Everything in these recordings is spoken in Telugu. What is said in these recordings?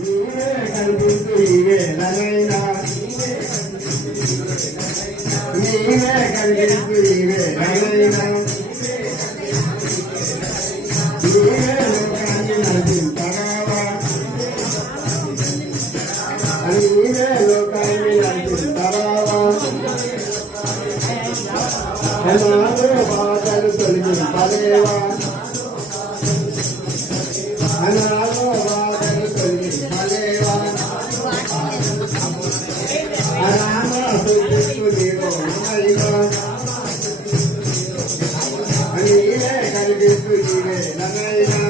నీవే కనిపించు ఈ వేళనైనా నీవే కనిపించు ఈ వేళనైనా నీవే లోకాన్ని నడిపించగలవా నీవే లోకాన్ని నడిపించగలవా నాలో బాధలు తొలగింపలేవా నాలో బాధలు తొలగింపలేవా రామ సుఖిస్తు నీవైనా నీవే కలిగిస్తూ నీవే నన్నైనా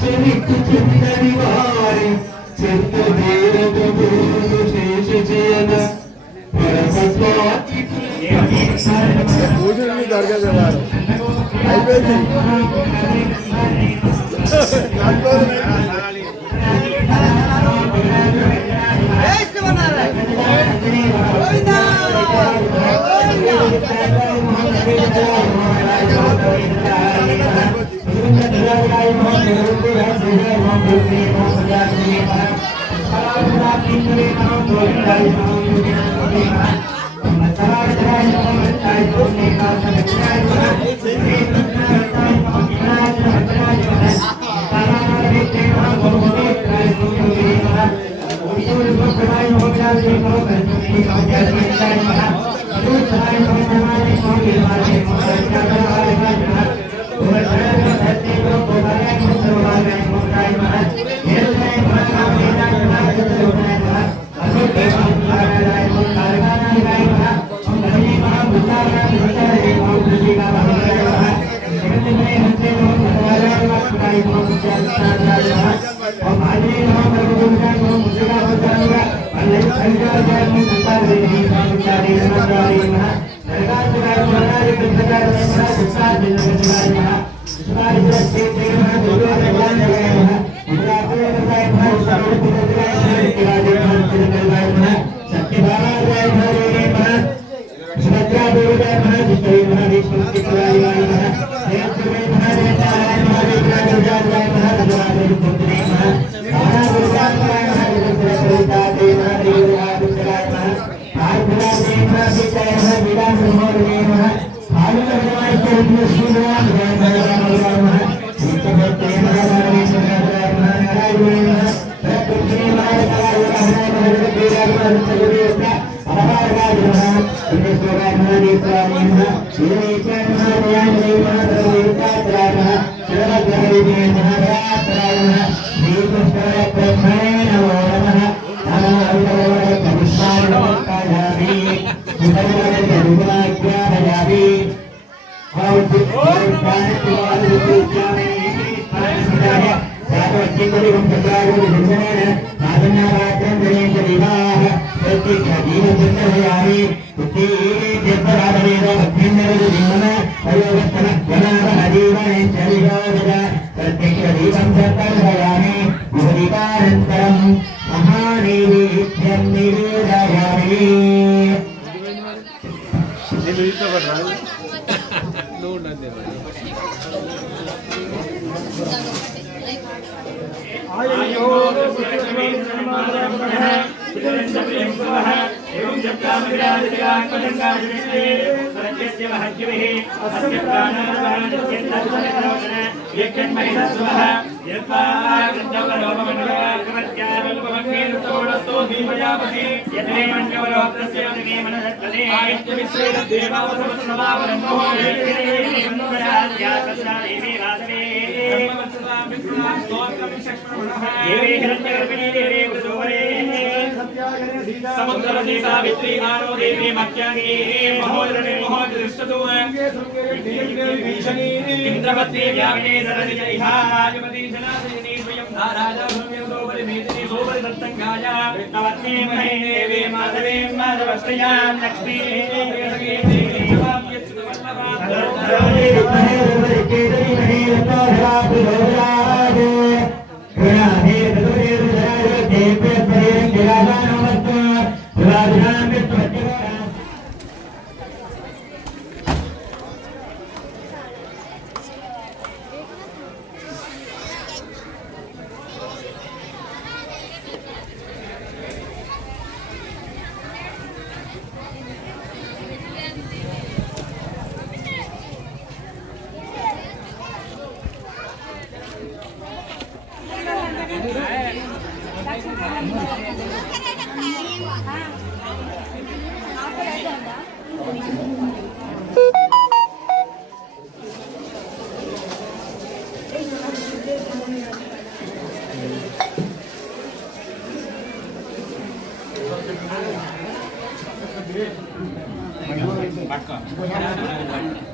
చెవికు చెందని వారి చెంత దేరదు శేష చేయన కూర్చుని దొరకదు అయిపోయింది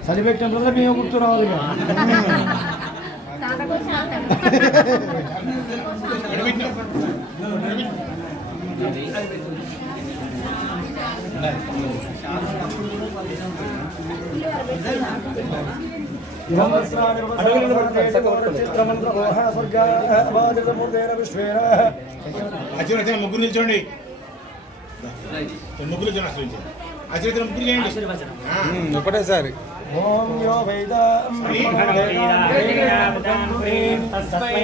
చలిపెట్టినప్పుడల్లా మేము గుర్తు రావాలి ముగ్గురు నిల్చోండి ముగ్గురు ఆచరిత ముగ్గురు చేయండి ఒకటేసారి ఓం యో వేద తస్మై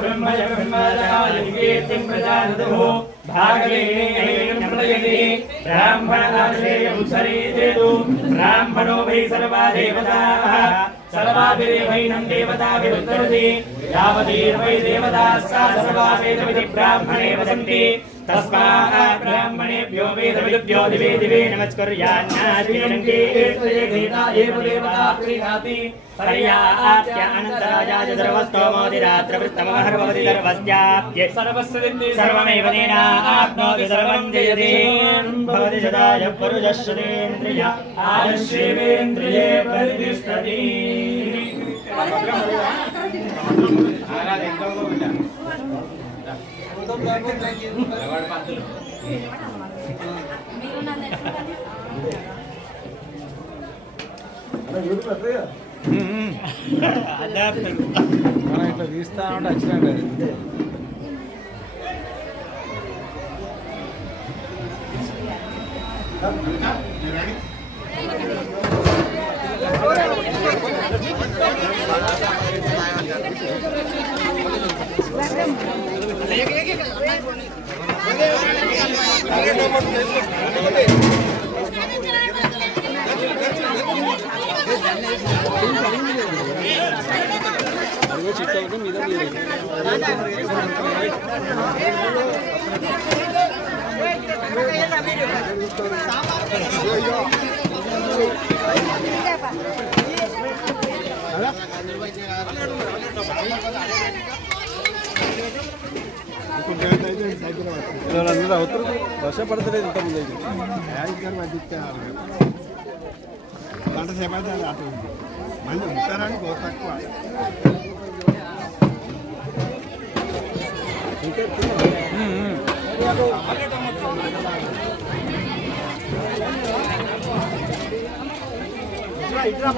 బ్రహ్మయ బ్రహ్మజాయకీర్తిం ప్రజాదతుః భాగవేయం ప్రయతి బ్రాహ్మణాశ్రేయం సరీదేతు బ్రాహ్మణో వై సర్వా దేవతాః సర్వాభిరేవైనం దేవతాభిరుద్ధరతి యావతీర్వై దేవతాః సా సర్వా వేదవితి బ్రాహ్మణే వసంతి తస్మాత్ బ్రాహ్మణేభ్యో వేదవిదుభ్యో దివే దివే నమస్కర్యాన్యాస్మిన్నంకేతయేత ఏవ దేవతా ప్రీణాతి పర్యాప్య అనంతరాజాయ సర్వస్తోమోదిరాత్రవృత్తమహర్భవతి సర్వస్యాప్య సర్వస్సిద్ధి సర్వమేవ తేనాప్నోతి సర్వం జయతి భవతి సదాయ పురుషశ్రుతేంద్రియ ఆయుష్యేవేంద్రియే ప్రతిష్ఠతి మనం ఇట్లా తీస్తా ఉంటే వచ్చినండి చిట్ట మీద అందరూ అవుతారు వర్షపడతలేదు ఇంతకుముందు అయితే గంట సేపు అయితే అటు మంది ఉంటారని తక్కువ ఇట్లా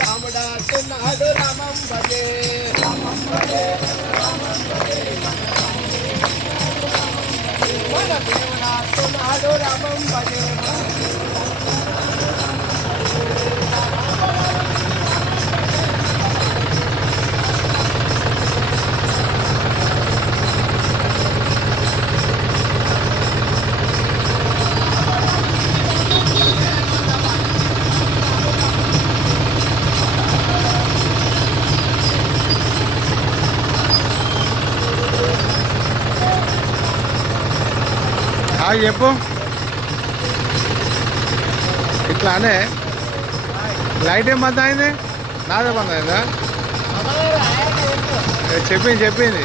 రాముడాస్తున్నాడు రామం భజే మన దేవుడాస్తున్నాడు రామం భజే చెప్పు ఇట్లానే లైట్ ఏం బంద్ అయింది నాదే బంద్ అయిందా చెప్పింది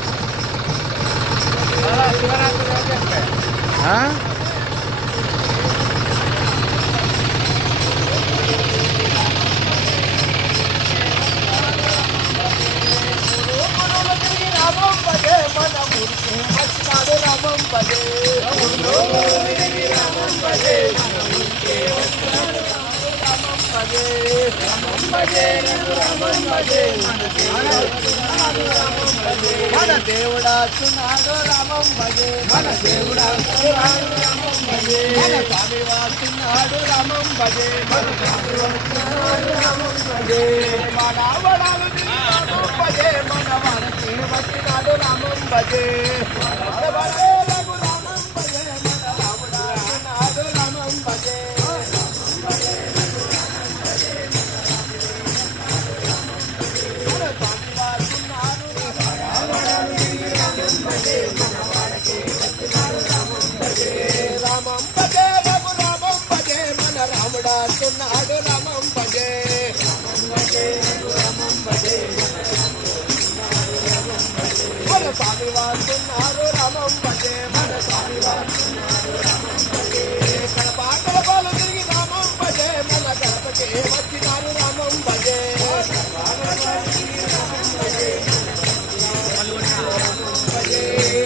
రామం భజే రామం భజే మన దేవుడా చున్నాడు రామం భజే మన దేవుడా రామం భజే మన స్వామి వాస్తున్నాడు రామం భజే మన స్వామి వాస్తున్నాడు రామం భజే మన వడాలు రామం భజే మన వారికి వచ్చినాడు రామం భజే భజే రఘు రామం భజే మన రాముడా చున్నాడు రామం భజే రామం భజే రఘు రామం భజే మన రాముడా చున్నాడు రామం భజే మన స్వామి వాస్తున్నారు రామం భజే మన స్వామి వాస్తున్నారు రామం భజే కడపాకల పాలు తిరిగి రామం భజే మన గడపకే వచ్చినారు రామం భజే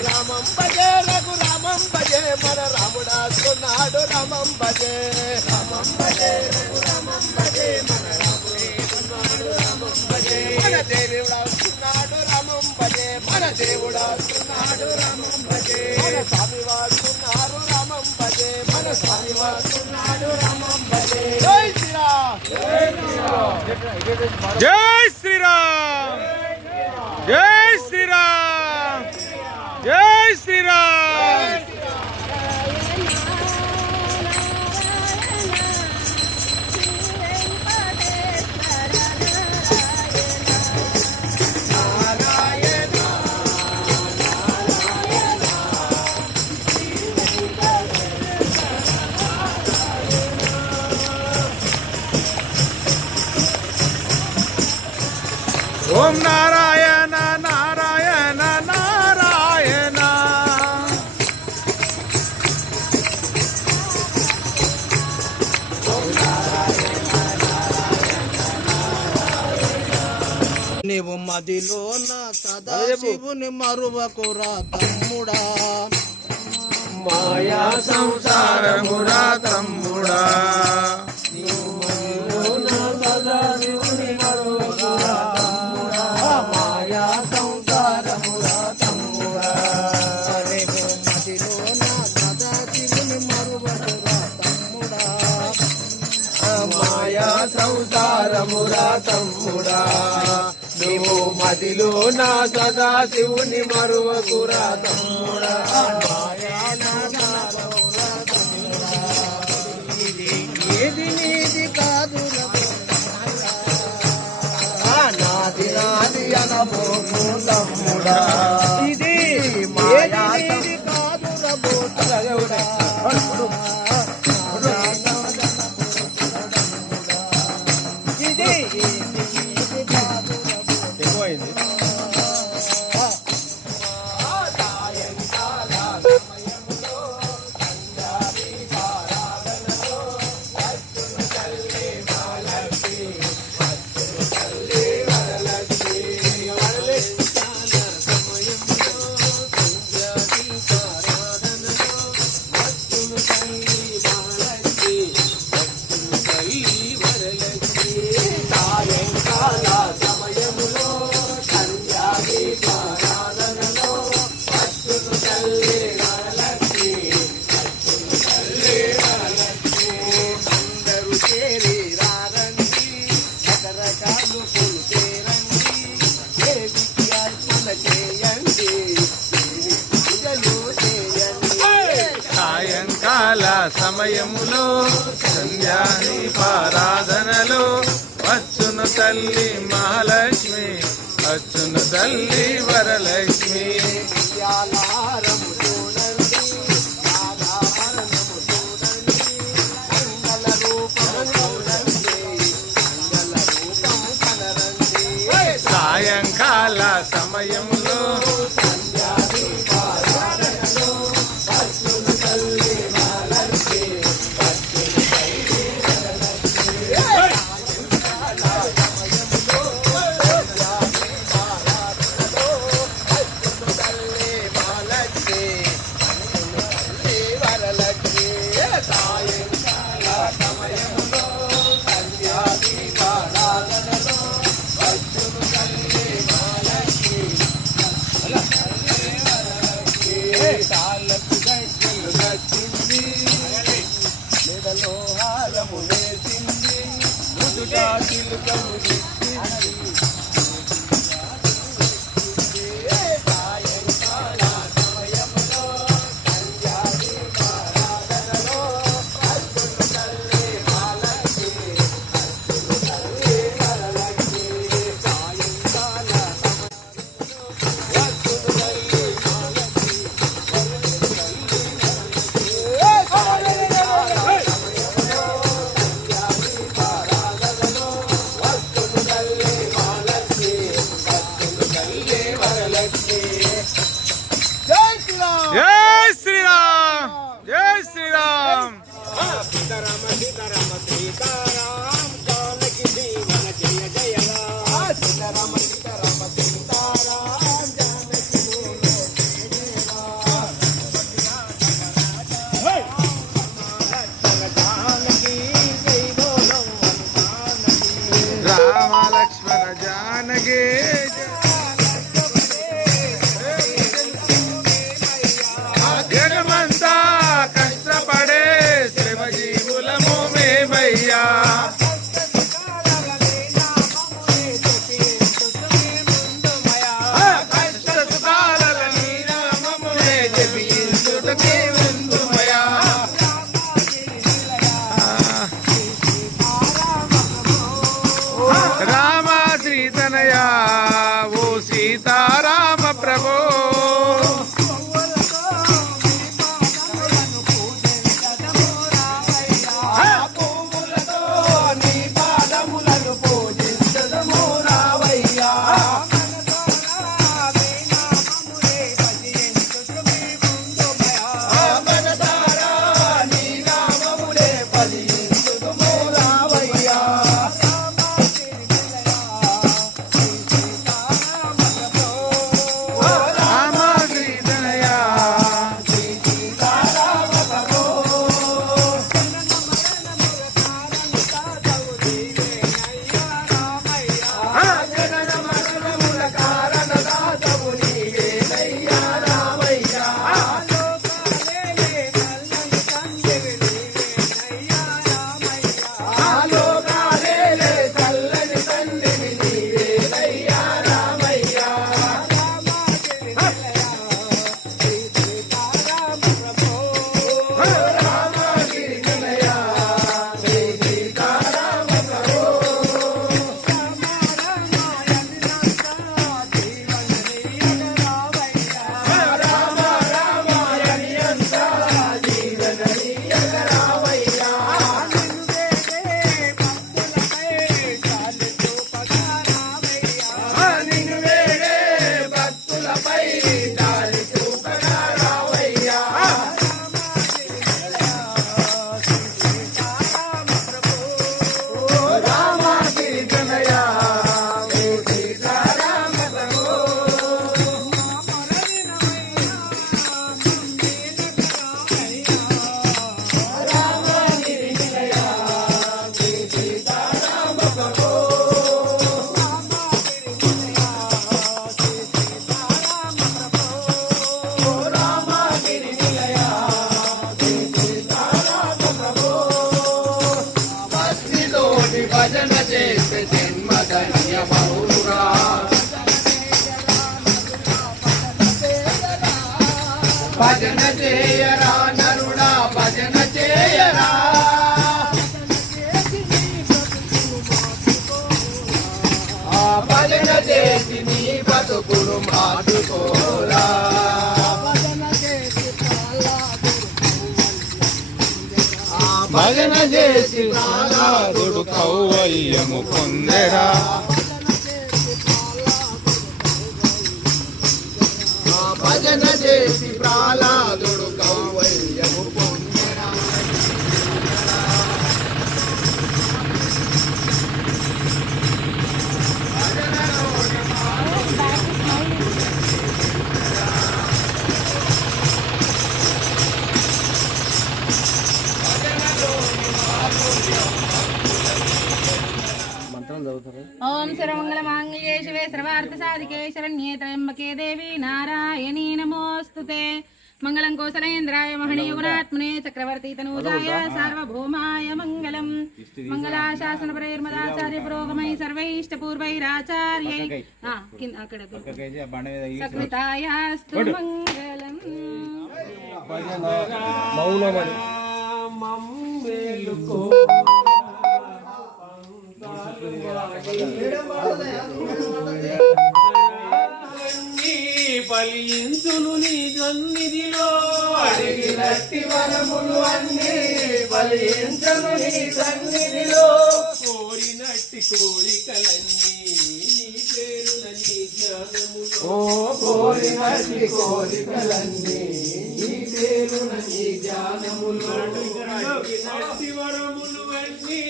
రామం భజే రఘు రామం భజే మన రాముడా చున్నాడు రామం భజే రామం భజే రఘు రామం భజే మన రాముడే చున్నాడు రామం భజే మన దేవుడా చున్నాడు రామం భజే మన దేవుడా చున్నాడు రామం భజే మన స్వామి వాడుతున్నారు రామం భజే మన స్వామి వాడుతున్నాడు రామం భజే జై శ్రీరామ్ జై శ్రీరామ్ జై శ్రీరామ్ జై శ్రీరామ్ ఓం నారాయణ నారాయణ నారాయణ నీవు మదిలో నా సదా శివుని మరువకురా తమ్ముడా మాయా సంసారమురా తమ్ముడా మాయా సంసారమురా తమ్ముడా మదిలో నా సదా శివుని మరువకురా తమ్ముడా మాయా సంసారమురా తమ్ముడా నువ్వు మదిలో నా సదా శివుని మరువకురా తమ్ముడా ఏది నీది కాదు నాది నాది అనబోకు తమ్ముడా ఇది మాయా ఏది కాదు ఇది ఎక్కువైంది సాయంకాల సమయములో సంధ్యాదీపారాధనలో వచ్చును తల్లి మహాలక్ష్మి వచ్చును తల్లి వరలక్ష్మి ఆధారము చూడండి ఆధారము చూడండి మంగళ రూపము చూడండి మంగళ రూపము కనరండి సాయంకాల సమయములో జై శ్రీరామ్ జై శ్రీరామ్ సీతారామ సీతారామ సీతారాం జానకి జీవన జయ జయ రామ సీతారామ సీతారామ సీతారాం జానకి రామ లక్ష్మణ జానకి జగమంతా కష్టపడే శ్రమ జీవులము మేమయ్యా కష్ట సుఖాల నీ నామమునే జపించుటకే విందుమయా రామ శ్రీతనయ ఓ సీతారామ ప్రభో నీ పాదములను పూజించదము రావయ్యా మనసారా నీ నామములే భజించుదుము రావయ్యా రామ శ్రీతనయ జగన మరణముల కారణదాతవు నీవేనయ్యా రామయ్యా ఆలోకాలేలే చల్లని తండ్రివి నీవేనయ్యా రామయ్యా రామగిరిజనయ శ్రీ సీతారామ ప్రభో రామ రామాయణి అంతా జీవననీయక రామయ్యా నిన్ను వేడే భక్తులపై దారి చూపగా రావయ్యా రామగిరిజనయ శ్రీ సీతారామ ప్రభో భక్తితోటి భజన చేస్తే జన్మ ధన్యమౌరా భజన చేయరా నరుడా భజన చేయరా ఆ భజన చేసి నీ బతుకును మార్చుకోరా భజన చేసి ప్రహ్లాదుడు కౌవల్యము పొందెరా భజన చేసి ప్రహ్లాదుడు కౌవల్యము పొందెరా ఓం సర్వమంగళ మాంగళ్యే శివే సర్వార్థ సాధికే శరణ్యే త్రయంబకే దేవి నారాయణీ నమోస్తుతే మంగళం కోసలేంద్రాయ మహనీయ గుణాత్మనే చక్రవర్తి తనూజాయ సార్వభౌమాయ మంగళం మంగళాశాసన ప్రేర్మదాచార్య పురోగమై సర్వైష్టపూర్వైరాచార్యై అక్కడ సకృతాయాస్తు మంగళం. మౌనమని ఫలించును నీ సన్నిధిలో అడిగినట్టి వరములు అన్నీ ఫలించును నీ సన్నిధిలో కోరినట్టి కోరికలన్నీ నీ పేరున నీ జ్ఞానములో కోరినట్టి కోరికలన్నీ నీ పేరున నీ జ్ఞానములో అడిగినట్టి వరములు అన్నీ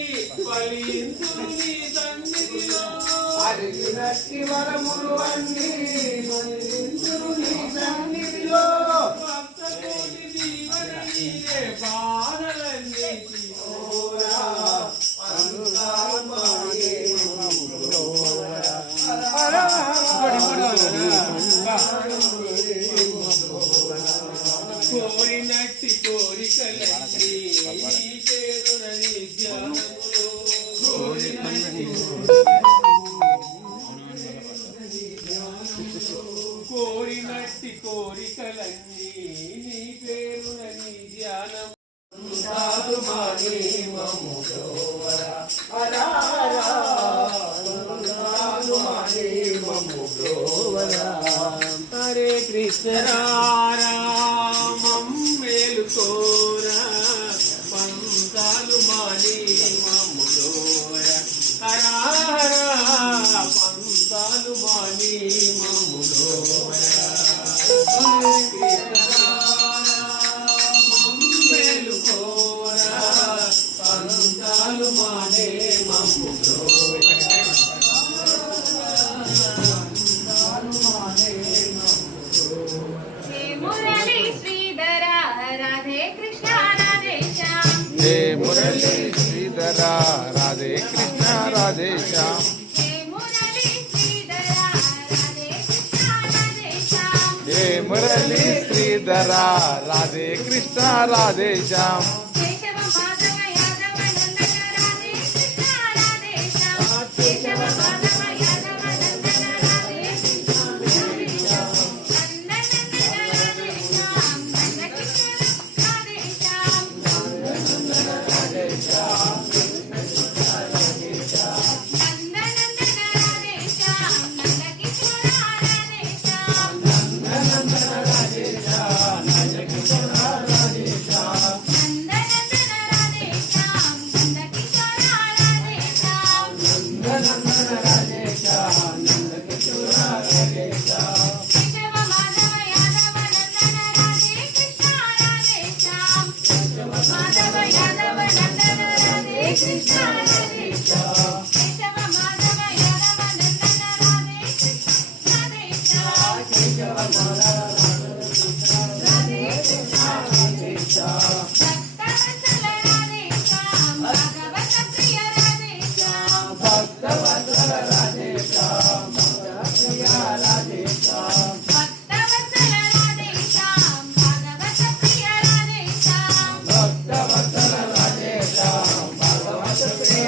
ఫలించును నీ సన్నిధిలో అడిగినట్టి వరములు అన్నీ ఫలించును నీ సన్నిధిలో భక్తకోటి జీవన నీరే బాధలన్నీ తీరోరా అంతర్మాయే కోరినట్టి కోరికలన్నీ నీ పేరున నీ జ్ఞానములో కోరినట్టి కోరికలన్నీ నీ పేరున నీ ధ్యానం హరే కృష్ణ రామం మేలుకోరా పంతాలు మాని మమ్ములోరా హరా పంతాలు మాని మమ్ములోరా మేలుకోరా పంతాలు మానే మమ్ములోరా మురళీ శ్రీధర రాధే కృష్ణ రాధే శ్యామ్ హే మురళీ శ్రీధర రాధే కృష్ణ రాధే శ్యామ్ హే మురళీ శ్రీధర రాధే కృష్ణ రాధే శ్యామ్ హే మురళీ భక్తవత్సల రాధే శ్యామ్ భగవత్ ప్రియ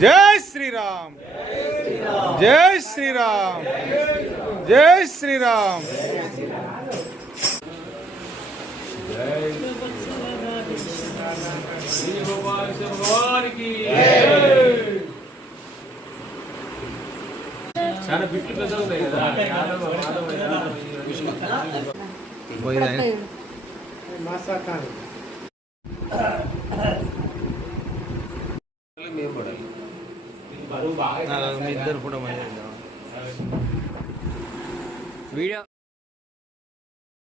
జై శ్రీరామ్ జై శ్రీరామ్ జై శ్రీరామ్ ఇద్దరు ఫోటో వీడియో